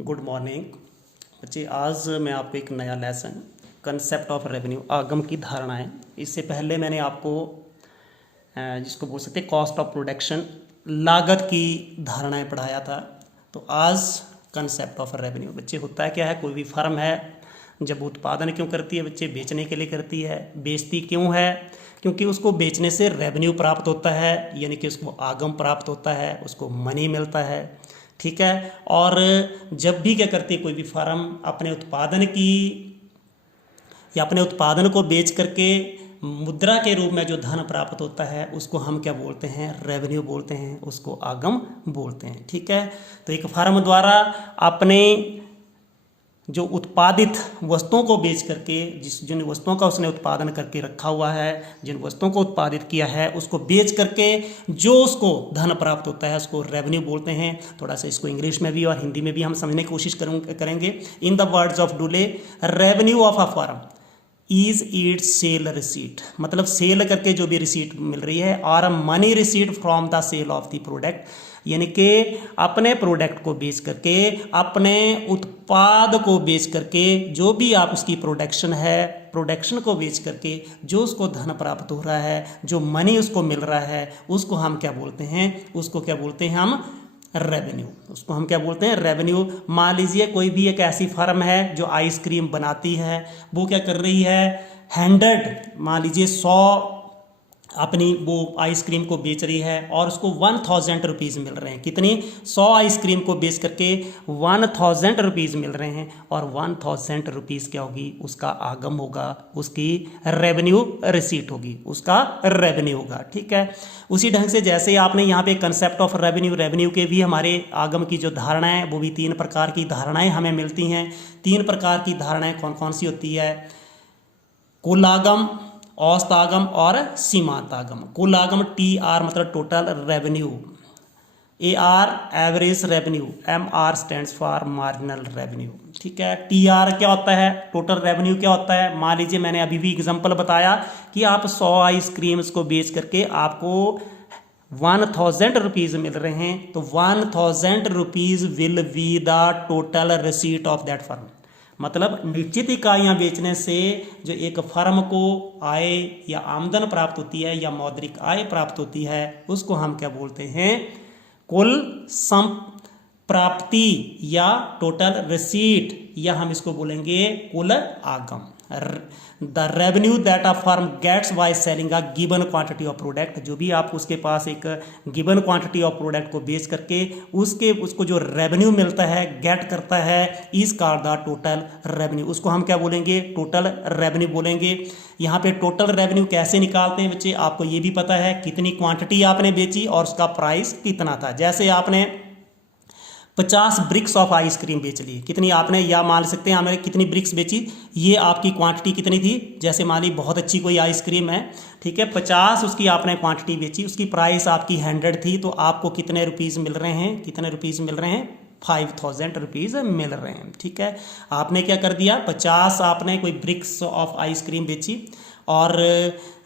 Good morning बच्चे। आज मैं आपको एक नया लेसन कंसेप्ट ऑफ रेवेन्यू आगम की धारणाएं, इससे पहले मैंने आपको जिसको बोल सकते हैं कॉस्ट ऑफ प्रोडक्शन लागत की धारणाएं पढ़ाया था। तो आज कंसेप्ट ऑफ रेवेन्यू बच्चे होता है क्या है। कोई भी फर्म है जब उत्पादन क्यों करती है बच्चे, बेचने के लिए करती है। बेचती क्यों है? क्योंकि उसको बेचने से रेवेन्यू प्राप्त होता है, यानी कि उसको आगम प्राप्त होता है, उसको मनी मिलता है। ठीक है। और जब भी क्या करती है कोई भी फर्म अपने उत्पादन की या अपने उत्पादन को बेच करके मुद्रा के रूप में जो धन प्राप्त होता है उसको हम क्या बोलते हैं, रेवेन्यू बोलते हैं, उसको आगम बोलते हैं। ठीक है। तो एक फर्म द्वारा अपने जो उत्पादित वस्तुओं को बेच करके जिन वस्तुओं का उसने उत्पादन करके रखा हुआ है, जिन वस्तुओं को उत्पादित किया है, उसको बेच करके जो उसको धन प्राप्त होता है उसको रेवेन्यू बोलते हैं। थोड़ा सा इसको इंग्लिश में भी और हिंदी में भी हम समझने की कोशिश करेंगे। In the words of Dooley, revenue of a firm is its sale receipt, मतलब सेल करके जो भी रिसीट मिल रही है, और money receipt from the sale of the product, यानी कि अपने प्रोडक्ट को बेच करके, अपने उत्पाद को बेच करके जो भी आप उसकी प्रोडक्शन है, प्रोडक्शन को बेच करके जो उसको धन प्राप्त हो रहा है, जो मनी उसको मिल रहा है, उसको हम क्या बोलते हैं, उसको क्या बोलते हैं हम, रेवेन्यू। उसको हम क्या बोलते हैं, रेवेन्यू। मान लीजिए कोई भी एक ऐसी फर्म है जो आइसक्रीम बनाती है, वो क्या कर रही है, 100 मान लीजिए 100 अपनी वो आइसक्रीम को बेच रही है और उसको 1000 रुपीज़ मिल रहे हैं। कितनी? 100 आइसक्रीम को बेच करके 1000 रुपीज़ मिल रहे हैं, और 1000 रुपीज़ क्या होगी, उसका आगम होगा, उसकी रेवेन्यू रिसीट होगी, उसका रेवेन्यू होगा। ठीक है। उसी ढंग से जैसे आपने यहाँ पे कंसेप्ट ऑफ रेवेन्यू के भी हमारे आगम की जो धारणा है वो भी 3 प्रकार की धारणाएं हमें मिलती हैं। 3 प्रकार की धारणाएं कौन कौन सी होती है? कुल आगम, औसत आगम और सीमांत आगम। कुल आगम TR मतलब total revenue, AR average revenue, MR stands for marginal revenue. ठीक है। TR क्या होता है, टोटल रेवेन्यू क्या होता है। मान लीजिए मैंने अभी भी एग्जांपल बताया कि आप 100 आइसक्रीम्स को बेच करके आपको 1000 रुपीज़ मिल रहे हैं, तो 1000 rupees will be the total receipt of that firm. मतलब निश्चित इकाइयाँ बेचने से जो एक फर्म को आय या आमदन प्राप्त होती है या मौद्रिक आय प्राप्त होती है, उसको हम क्या बोलते हैं, कुल संप्राप्ति या टोटल रिसीट, या हम इसको बोलेंगे कुल आगम। The revenue that a firm gets by selling a given quantity of product, जो भी आप उसके पास एक गिवन क्वांटिटी ऑफ प्रोडक्ट को बेच करके उसको जो रेवेन्यू मिलता है, गेट करता है, is called the total revenue. उसको हम क्या बोलेंगे, टोटल रेवेन्यू बोलेंगे। यहाँ पे टोटल रेवेन्यू कैसे निकालते हैं बच्चे, आपको ये भी पता है कितनी क्वांटिटी आपने बेची और उसका प्राइस कितना था। जैसे आपने 50 ब्रिक्स ऑफ आइसक्रीम बेच ली, कितनी आपने, या मान सकते हैं हमने कितनी ब्रिक्स बेची, ये आपकी क्वांटिटी कितनी थी। जैसे मान ली बहुत अच्छी कोई आइसक्रीम है, ठीक है, 50 उसकी आपने क्वांटिटी बेची, उसकी प्राइस आपकी 100 थी, तो आपको कितने रुपीज़ मिल रहे हैं, कितने रुपीज़ मिल रहे हैं, 5000 रुपीज़ मिल रहे हैं। ठीक है। आपने क्या कर दिया, 50 आपने कोई ब्रिक्स ऑफ आइसक्रीम बेची और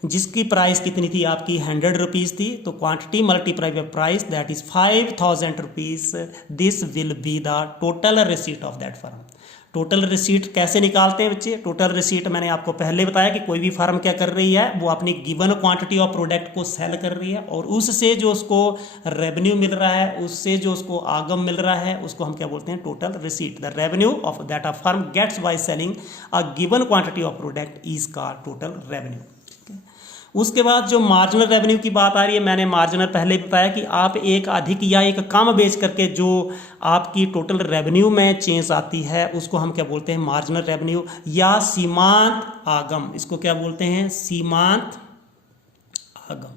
जिसकी प्राइस कितनी थी आपकी 100 रुपीज़ थी, तो quantity multiply by price that is 5000 rupees, this will be the total receipt of that firm. Total receipt कैसे निकालते हैं बच्चे, टोटल रिसीट मैंने आपको पहले बताया कि कोई भी फर्म क्या कर रही है, वो अपनी गिवन क्वांटिटी ऑफ प्रोडक्ट को सेल कर रही है और उससे जो उसको रेवेन्यू मिल रहा है, उससे जो उसको आगम मिल रहा है, उसको हम क्या बोलते हैं, total receipt. The revenue of that a firm gets by selling a given quantity of product is called total revenue. उसके बाद जो मार्जिनल रेवेन्यू की बात आ रही है, मैंने मार्जिनल पहले बताया कि आप एक अधिक या एक कम बेच करके जो आपकी टोटल रेवेन्यू में चेंज आती है, उसको हम क्या बोलते हैं, मार्जिनल रेवेन्यू या सीमांत आगम। इसको क्या बोलते हैं, सीमांत आगम।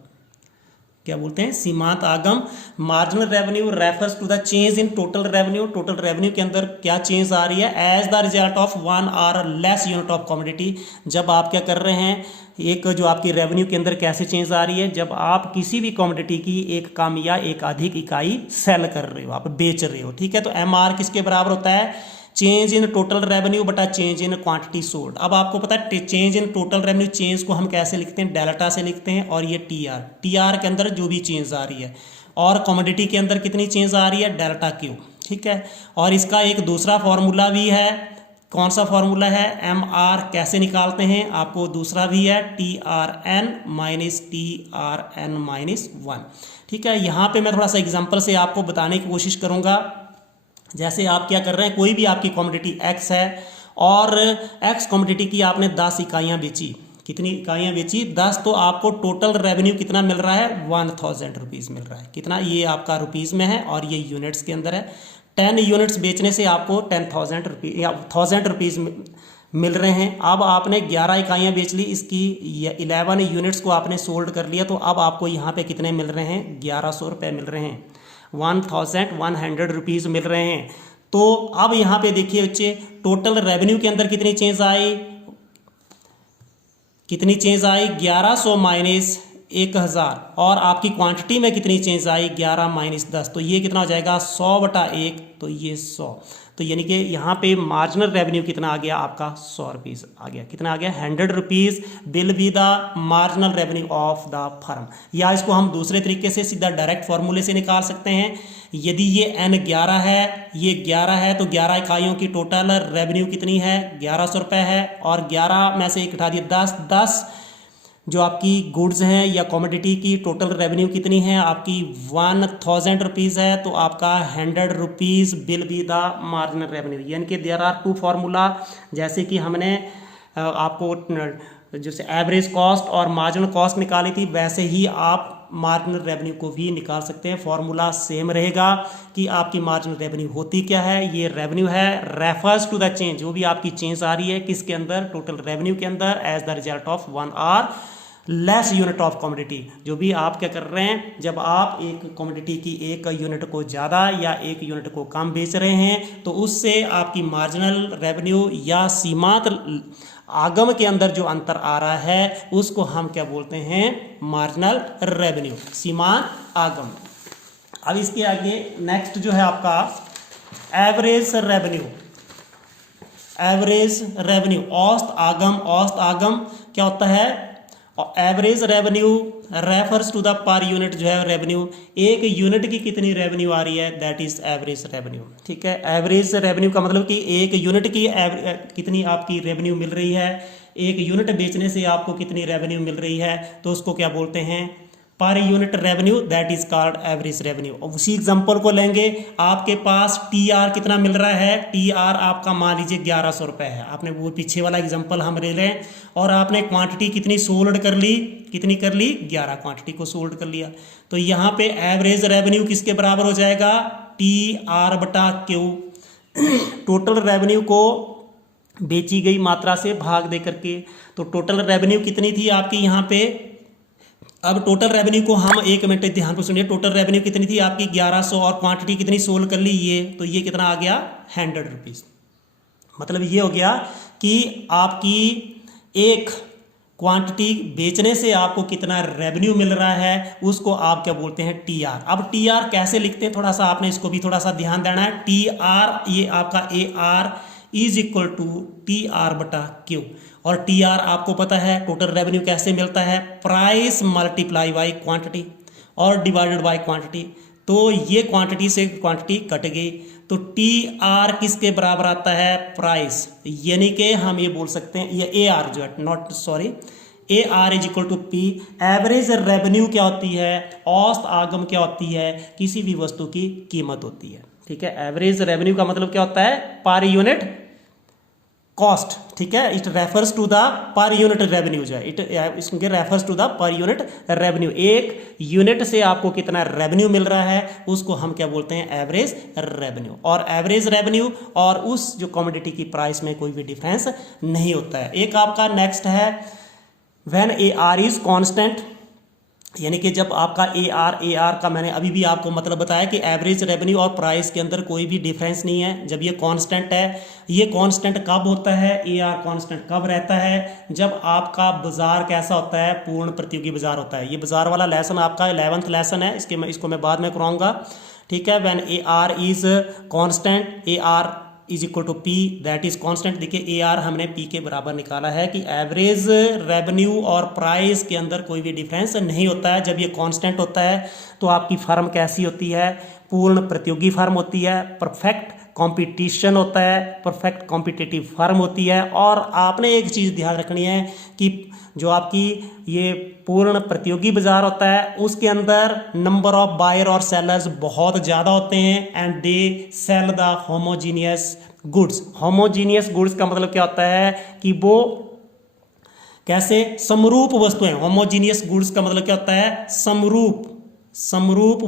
क्या बोलते हैं, सीमांत आगम। Marginal revenue refers to the change in total revenue. Total revenue के अंदर क्या चेंज आ रही है, एज द रिजल्ट ऑफ 1 और लेस यूनिट ऑफ कमोडिटी। जब आप क्या कर रहे हैं, एक जो आपकी रेवेन्यू के अंदर कैसे चेंज आ रही है, जब आप किसी भी कमोडिटी की एक कम या एक अधिक इकाई सेल कर रहे हो, आप बेच रहे हो। ठीक है। तो MR किसके बराबर होता है, चेंज इन टोटल रेवेन्यू बटा चेंज इन क्वांटिटी सोल्ड। अब आपको पता है change in total revenue, change को हम कैसे लिखते हैं, डेल्टा से लिखते हैं, और ये TR के अंदर जो भी चेंज आ रही है, और कमोडिटी के अंदर कितनी चेंज आ रही है, डेल्टा क्यू। ठीक है। और इसका एक दूसरा फॉर्मूला भी है, कौन सा फॉर्मूला है, एम आर कैसे निकालते हैं, आपको दूसरा भी है TRN माइनस TRN-1, ठीक है। यहाँ पे मैं थोड़ा सा एग्जांपल से आपको बताने की कोशिश करूँगा। जैसे आप क्या कर रहे हैं, कोई भी आपकी कमोडिटी X है और X कमोडिटी की आपने 10 इकाइयाँ बेची, कितनी इकाइयाँ बेची, 10, तो आपको टोटल रेवेन्यू कितना मिल रहा है, 1000 रुपीज़ मिल रहा है। कितना, ये आपका रुपीज़ में है और ये यूनिट्स के अंदर है। 10 यूनिट्स बेचने से आपको 10,000 रुपीज़ या 1000 रुपीज़ मिल रहे हैं। अब आपने 11 इकाइयाँ बेच ली, इसकी 11 यूनिट्स को आपने सोल्ड कर लिया, तो अब आपको यहाँ पे कितने मिल रहे हैं, 1100 रुपये मिल रहे हैं, 1100 रुपीज़ मिल रहे हैं। तो अब यहाँ पे देखिए बच्चे, टोटल रेवेन्यू के अंदर कितनी चेंज आई, 1100 माइनस 1000, और आपकी क्वांटिटी में कितनी चेंज आई, 11 माइनस 10, तो ये कितना हो जाएगा, 100/1, तो ये 100। तो यानी कि यहाँ पे मार्जिनल रेवेन्यू कितना आ गया आपका, 100 रुपीज़ आ गया। कितना आ गया, 100 rupees will be the marginal revenue of the firm. या इसको हम दूसरे तरीके से सीधा डायरेक्ट फॉर्मूले से निकाल सकते हैं। यदि ये N11 है, ये 11 है, तो 11 इकाइयों की टोटल रेवेन्यू कितनी है, 1100 रुपये है, और 11 में से एक उठा दिया 10 जो आपकी गुड्स हैं या कमोडिटी की टोटल रेवेन्यू कितनी है आपकी, 1000 रुपीज़ है, तो आपका 100 rupees will be the marginal revenue. यानी कि देयर आर 2 फार्मूला, जैसे कि हमने आपको जैसे एवरेज कॉस्ट और मार्जिनल कॉस्ट निकाली थी, वैसे ही आप मार्जिनल रेवेन्यू को भी निकाल सकते हैं। फॉर्मूला सेम रहेगा कि आपकी मार्जिनल रेवेन्यू होती क्या है, ये रेवेन्यू है रेफर्स टू द चेंज, जो भी आपकी चेंज आ रही है किसके अंदर, टोटल रेवेन्यू के अंदर, as the result of 1 or less unit of commodity. जो भी आप क्या कर रहे हैं, जब आप एक कमोडिटी की एक यूनिट को ज़्यादा या एक यूनिट को कम बेच रहे हैं, तो उससे आपकी मार्जिनल रेवेन्यू या सीमांत आगम के अंदर जो अंतर आ रहा है उसको हम क्या बोलते हैं, मार्जिनल रेवेन्यू, सीमांत आगम। अब इसके आगे नेक्स्ट जो है आपका एवरेज रेवेन्यू। एवरेज रेवेन्यू, औसत आगम। औसत आगम क्या होता है, average revenue refers to the per unit जो है रेवेन्यू, एक यूनिट की कितनी रेवेन्यू आ रही है, दैट इज एवरेज रेवेन्यू, ठीक है। एवरेज रेवेन्यू का मतलब कि एक यूनिट की कितनी आपकी रेवेन्यू मिल रही है, एक यूनिट बेचने से आपको कितनी रेवेन्यू मिल रही है, तो उसको क्या बोलते हैं, पर unit revenue, that is called average revenue. उसी एग्जांपल को लेंगे, आपके पास TR कितना मिल रहा है, TR आपका मान लीजिए 1100 रुपये है, आपने वो पीछे वाला एग्जांपल हम ले लें, और आपने क्वांटिटी कितनी सोल्ड कर ली, कितनी कर ली, 11 क्वांटिटी को सोल्ड कर लिया, तो यहाँ पे एवरेज रेवेन्यू किसके बराबर हो जाएगा, TR/Q, टोटल रेवेन्यू को बेची गई मात्रा से भाग दे करके। तो टोटल रेवेन्यू कितनी थी आपकी यहाँ पे, अब टोटल रेवेन्यू को हम 1 मिनट ध्यान पर सुनिए, टोटल रेवेन्यू कितनी थी आपकी 1100, और क्वांटिटी कितनी सोल्ड कर ली ये, तो ये कितना आ गया 100 रुपीज़। मतलब ये हो गया कि आपकी एक क्वांटिटी बेचने से आपको कितना रेवेन्यू मिल रहा है, उसको आप क्या बोलते हैं, TR। अब TR कैसे लिखते हैं, थोड़ा सा आपने इसको भी थोड़ा सा ध्यान देना है। TR ये आपका AR is equal to TR/Q, और TR आपको पता है टोटल रेवेन्यू कैसे मिलता है, प्राइस मल्टीप्लाई बाई क्वांटिटी और डिवाइडेड बाई क्वांटिटी। तो ये क्वांटिटी से क्वांटिटी कट गई, तो TR किसके बराबर आता है, प्राइस, यानी कि हम ये बोल सकते हैं, ये AR जो है, not sorry, AR is equal to P। Average revenue क्या होती है, औसत आगम क्या होती है, किसी भी वस्तु की कीमत होती है, ठीक है। एवरेज रेवेन्यू का मतलब क्या होता है, पर यूनिट कॉस्ट, ठीक है। It refers to the per unit revenue जो है, it refers to the per unit revenue, एक यूनिट से आपको कितना रेवेन्यू मिल रहा है उसको हम क्या बोलते हैं, एवरेज रेवेन्यू। और एवरेज रेवेन्यू और उस जो कमोडिटी की प्राइस में कोई भी डिफरेंस नहीं होता है। एक आपका नेक्स्ट है व्हेन AR इज कांस्टेंट, यानी कि जब आपका AR का मैंने अभी भी आपको मतलब बताया कि एवरेज रेवेन्यू और प्राइस के अंदर कोई भी डिफरेंस नहीं है, जब ये कांस्टेंट है। ये कांस्टेंट कब होता है, AR कांस्टेंट कब रहता है, जब आपका बाजार कैसा होता है, पूर्ण प्रतियोगी बाजार होता है। ये बाजार वाला लेसन आपका 11th लेसन है, इसको मैं बाद में कराऊंगा, ठीक है। When AR is constant, AR is equal to P, that is constant. देखिए AR हमने P के बराबर निकाला है कि एवरेज रेवेन्यू और प्राइस के अंदर कोई भी डिफरेंस नहीं होता है। जब ये कांस्टेंट होता है तो आपकी फर्म कैसी होती है, पूर्ण प्रतियोगी फर्म होती है, परफेक्ट कंपटीशन होता है, परफेक्ट कॉम्पिटिटिव फर्म होती है। और आपने एक चीज़ ध्यान रखनी है कि जो आपकी ये पूर्ण प्रतियोगी बाजार होता है उसके अंदर नंबर ऑफ बायर और सेलर्स बहुत ज़्यादा होते हैं and they sell the homogeneous goods. Homogeneous goods का मतलब क्या होता है कि वो कैसे समरूप वस्तुएं, होमोजीनियस गुड्स का मतलब क्या होता है समरूप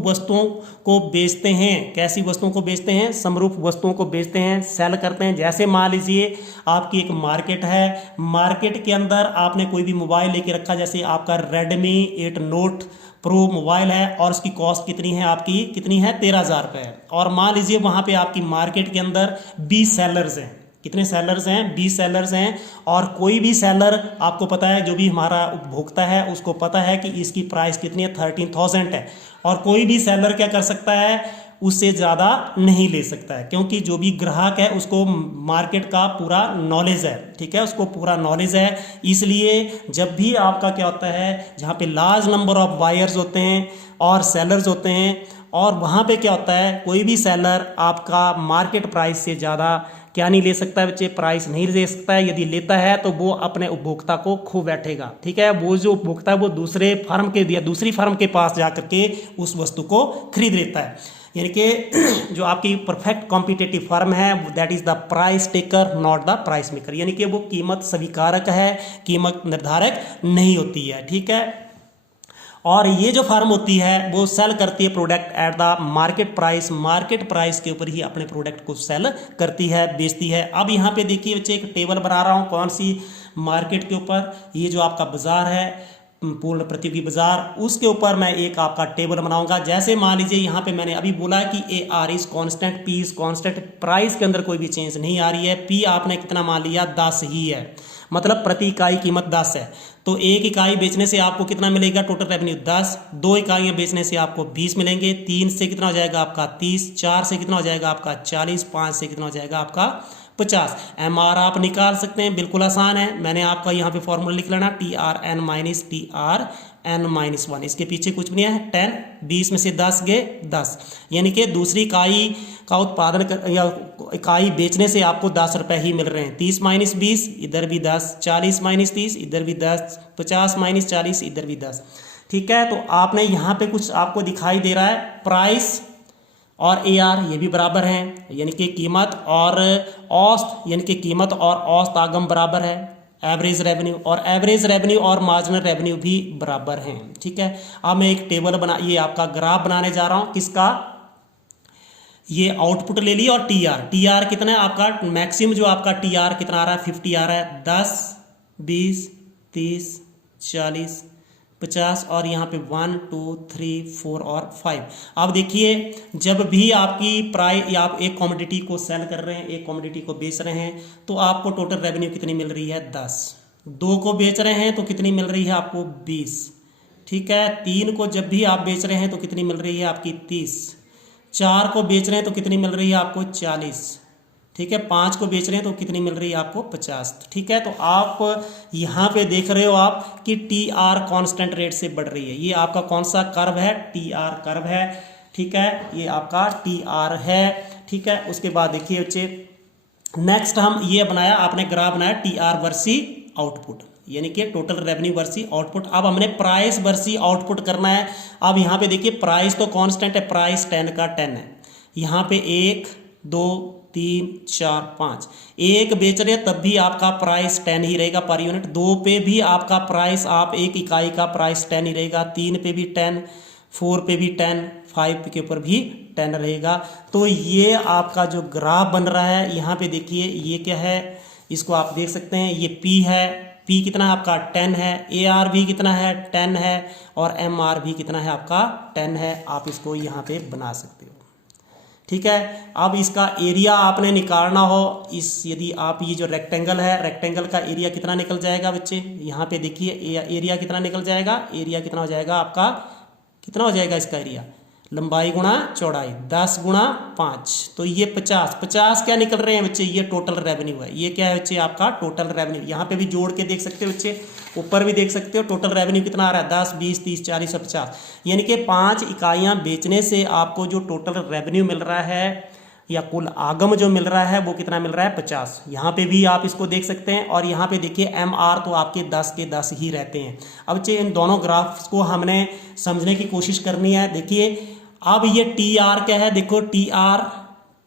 वस्तुओं को बेचते हैं। कैसी वस्तुओं को बेचते हैं? समरूप वस्तुओं को बेचते हैं, सेल करते हैं। जैसे मान लीजिए आपकी एक मार्केट है, मार्केट के अंदर आपने कोई भी मोबाइल लेके रखा, जैसे आपका Redmi 8 Note Pro मोबाइल है और उसकी कॉस्ट कितनी है? आपकी कितनी है? 13,000 रुपये है। और मान लीजिए वहाँ पे आपकी मार्केट के अंदर 20 सेलर्स हैं। कितने सेलर्स हैं? 20 सेलर्स हैं। और कोई भी सेलर, आपको पता है जो भी हमारा उपभोक्ता है उसको पता है कि इसकी प्राइस कितनी है? 13,000 है। और कोई भी सेलर क्या कर सकता है? उससे ज़्यादा नहीं ले सकता है, क्योंकि जो भी ग्राहक है उसको मार्केट का पूरा नॉलेज है, ठीक है, उसको पूरा नॉलेज है। इसलिए जब भी आपका क्या होता है, जहाँ पे लार्ज नंबर ऑफ बायर्स होते हैं और सेलर्स होते हैं, और वहाँ पे क्या होता है, कोई भी सेलर आपका मार्केट प्राइस से ज़्यादा क्या नहीं ले सकता है बच्चे? प्राइस नहीं ले सकता है। यदि लेता है तो वो अपने उपभोक्ता को खो बैठेगा, ठीक है। वो जो उपभोक्ता है वो दूसरे फर्म के या दूसरी फर्म के पास जा करके उस वस्तु को खरीद लेता है। यानी कि जो आपकी परफेक्ट कॉम्पिटिटिव फर्म है that is the price taker not the price maker, यानी कि वो कीमत स्वीकारक है, कीमत निर्धारक नहीं होती है, ठीक है। और ये जो फर्म होती है वो सेल करती है product at the market price के ऊपर ही अपने प्रोडक्ट को सेल करती है, बेचती है। अब यहाँ पे देखिए बच्चे एक टेबल बना रहा हूँ, कौन सी? मार्केट के ऊपर। ये जो आपका बाजार है पूर्ण प्रतियोगी बाजार, उसके ऊपर मैं एक आपका टेबल बनाऊंगा। जैसे मान लीजिए यहाँ पे मैंने अभी बोला कि AR is constant, P is constant, price के अंदर कोई भी चेंज नहीं आ रही है। P आपने कितना मान लिया? 10 ही है, मतलब प्रति इकाई कीमत 10 है। तो एक इकाई बेचने से आपको कितना मिलेगा? Total revenue 10। 2 इकाइयाँ बेचने से आपको 20 मिलेंगे। 3 से कितना हो जाएगा आपका? 30। 4 से कितना हो जाएगा आपका? 40। 5 से कितना हो जाएगा आपका? 50। MR आप निकाल सकते हैं, बिल्कुल आसान है। मैंने आपका यहाँ पे फॉर्मूला लिख लेना, TRN माइनस TRN माइनस 1। इसके पीछे कुछ भी नहीं है, 10। 20 में से 10 गए 10, यानी कि दूसरी इकाई का उत्पादन या इकाई बेचने से आपको 10 रुपये ही मिल रहे हैं। 30 माइनस 20, इधर भी 10। 40 माइनस 30, इधर भी 10। 50 माइनस 40, इधर भी 10, ठीक है। तो आपने यहाँ पे कुछ आपको दिखाई दे रहा है, प्राइस और AR ये भी बराबर हैं, यानी कि कीमत और औसत, यानी कि कीमत और औसत आगम बराबर है। एवरेज रेवेन्यू और मार्जिनल रेवेन्यू भी बराबर हैं, ठीक है। अब मैं एक टेबल ये आपका ग्राफ बनाने जा रहा हूँ, किसका? ये आउटपुट ले लिया और TR कितना है आपका? मैक्सिमम जो आपका TR कितना आ रहा है? 50 आ रहा है। 10, 20, 30, 40, 50 और यहाँ पे 1, 2, 3, 4 और 5। अब देखिए जब भी आपकी प्राइस या आप एक कमोडिटी को सेल कर रहे हैं, एक कमोडिटी को बेच रहे हैं, तो आपको टोटल रेवेन्यू कितनी मिल रही है? 10। 2 को बेच रहे हैं तो कितनी मिल रही है आपको? 20, ठीक है। 3 को जब भी आप बेच रहे हैं तो कितनी मिल रही है आपकी? 30। 4 को बेच रहे हैं तो कितनी मिल रही है आपको? 40, ठीक है। 5 को बेच रहे हैं तो कितनी मिल रही है आपको? 50, ठीक है। तो आप यहाँ पे देख रहे हो आप कि TR कांस्टेंट रेट से बढ़ रही है। ये आपका कौन सा कर्व है? TR कर्व है, ठीक है। ये आपका TR है, ठीक है। उसके बाद देखिए बच्चे नेक्स्ट हम ये बनाया, आपने ग्राफ बनाया TR वर्सी आउटपुट, यानी कि टोटल रेवेन्यू वर्सी आउटपुट। अब हमने प्राइस वर्सी आउटपुट करना है। अब यहाँ पे देखिए प्राइस तो कांस्टेंट है, प्राइस 10 का 10 है। यहाँ पे 1, 2, 3, 4, 5। 1 बेच रहे तब भी आपका प्राइस 10 ही रहेगा पर यूनिट। 2 पे भी आपका प्राइस, आप एक इकाई का प्राइस 10 ही रहेगा। 3 पे भी 10, 4 पे भी 10, 5 के ऊपर भी 10 रहेगा। तो ये आपका जो ग्राफ बन रहा है, यहाँ पे देखिए ये क्या है, इसको आप देख सकते हैं, ये P है। P कितना है आपका? 10 है। AR भी कितना है? 10 है। और MR भी कितना है आपका? 10 है। आप इसको यहाँ पे बना सकते हो, ठीक है। अब इसका एरिया आपने निकालना हो, यदि आप ये जो रेक्टेंगल है, रेक्टेंगल का एरिया कितना निकल जाएगा बच्चे? यहाँ पे देखिए एरिया कितना निकल जाएगा? एरिया कितना हो जाएगा आपका? कितना हो जाएगा इसका एरिया? लंबाई गुणा चौड़ाई 10 गुणा 5, तो ये 50, 50 क्या निकल रहे हैं बच्चे, ये टोटल रेवेन्यू है। ये क्या है बच्चे, आपका टोटल रेवेन्यू। यहाँ पे भी जोड़ के देख सकते हो बच्चे, ऊपर भी देख सकते हो टोटल रेवेन्यू कितना आ रहा है, 10, 20, 30, 40 और 50, यानी कि 5 इकाइयाँ बेचने से आपको जो टोटल रेवेन्यू मिल रहा है या कुल आगम जो मिल रहा है वो कितना मिल रहा है, 50। यहाँ पे भी आप इसको देख सकते हैं। और यहाँ पे देखिए MR तो आपके 10 के 10 ही रहते हैं। अब बच्चे इन दोनों ग्राफ्स को हमने समझने की कोशिश करनी है। देखिए अब ये TR क्या है, देखो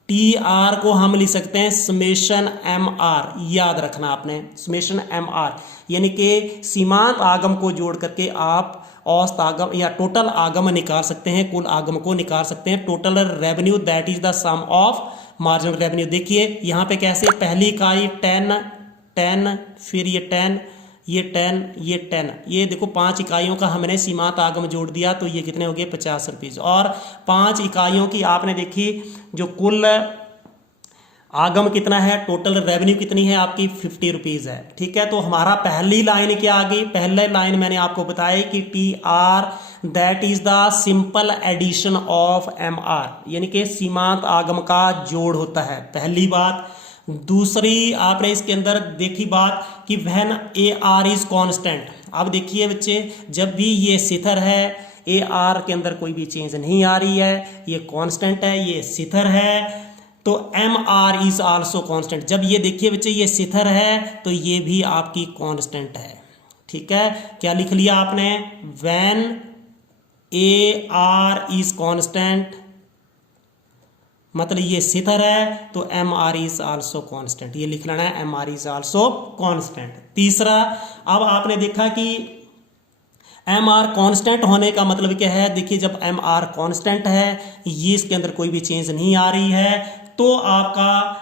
TR को हम लिख सकते हैं समेशन MR, याद रखना आपने, समेशन MR, यानी कि सीमांत आगम को जोड़ करके आप औसत आगम या टोटल आगम निकाल सकते हैं, कुल आगम को निकाल सकते हैं। Total revenue that is the sum of marginal revenue. देखिए यहाँ पे कैसे, पहली इकाई 10, फिर ये 10, ये 10, ये 10, ये देखो 5 इकाइयों का हमने सीमांत आगम जोड़ दिया, तो ये कितने हो गए, 50 रुपीज़। और 5 इकाइयों की आपने देखी जो कुल आगम कितना है, टोटल रेवेन्यू कितनी है आपकी, 50 रुपीज़ है। ठीक है, तो हमारा पहली लाइन क्या आ गई, पहले लाइन मैंने आपको बताया कि TR that is the simple addition of MR, यानी कि सीमांत आगम का जोड़ होता है, पहली बात। दूसरी आपने इसके अंदर देखी बात कि व्हेन AR इज कांस्टेंट। अब देखिए बच्चे, जब भी ये स्थिर है, AR के अंदर कोई भी चेंज नहीं आ रही है, ये कांस्टेंट है, ये स्थिर है, तो MR इज आल्सो कांस्टेंट। जब ये देखिए बच्चे ये स्थिर है तो ये भी आपकी कांस्टेंट है। ठीक है, क्या लिख लिया आपने, व्हेन AR इज कांस्टेंट, मतलब ये स्थिर है, तो MR इज आल्सो कांस्टेंट, ये लिख लेना है, MR इज आल्सो कांस्टेंट। तीसरा, अब आपने देखा कि MR कांस्टेंट होने का मतलब क्या है, देखिए जब MR कांस्टेंट है, ये इसके अंदर कोई भी चेंज नहीं आ रही है, तो आपका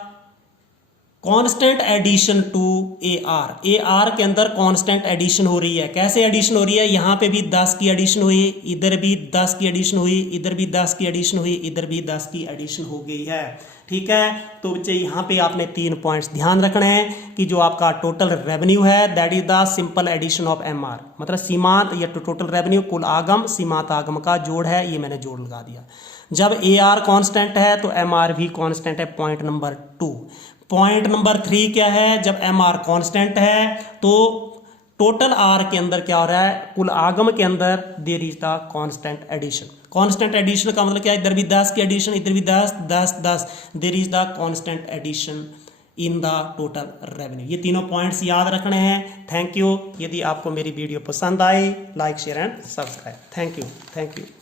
कांस्टेंट एडिशन टू AR के अंदर कांस्टेंट एडिशन हो रही है। कैसे एडिशन हो रही है, यहाँ पे भी 10 की एडिशन हुई, इधर भी 10 की एडिशन हुई, इधर भी 10 की एडिशन हुई, इधर भी 10 की एडिशन हो गई है। ठीक है, तो बच्चे यहाँ पे आपने 3 पॉइंट्स ध्यान रखने हैं कि जो आपका टोटल रेवेन्यू है that is the simple addition of MR, मतलब सीमांत या टोटल रेवेन्यू कुल आगम सीमांत आगम का जोड़ है, ये मैंने जोड़ लगा दिया। जब AR कांस्टेंट है तो MR भी कांस्टेंट है, पॉइंट नंबर 2। पॉइंट नंबर 3 क्या है, जब MR कांस्टेंट है तो टोटल R के अंदर क्या हो रहा है, कुल आगम के अंदर there is the constant addition. Constant addition का मतलब क्या है, इधर भी 10 की एडिशन, इधर भी 10, 10, 10, there is the constant addition in the total revenue. ये तीनों पॉइंट्स याद रखने हैं। Thank you. यदि आपको मेरी वीडियो पसंद आई, like share and subscribe. Thank you.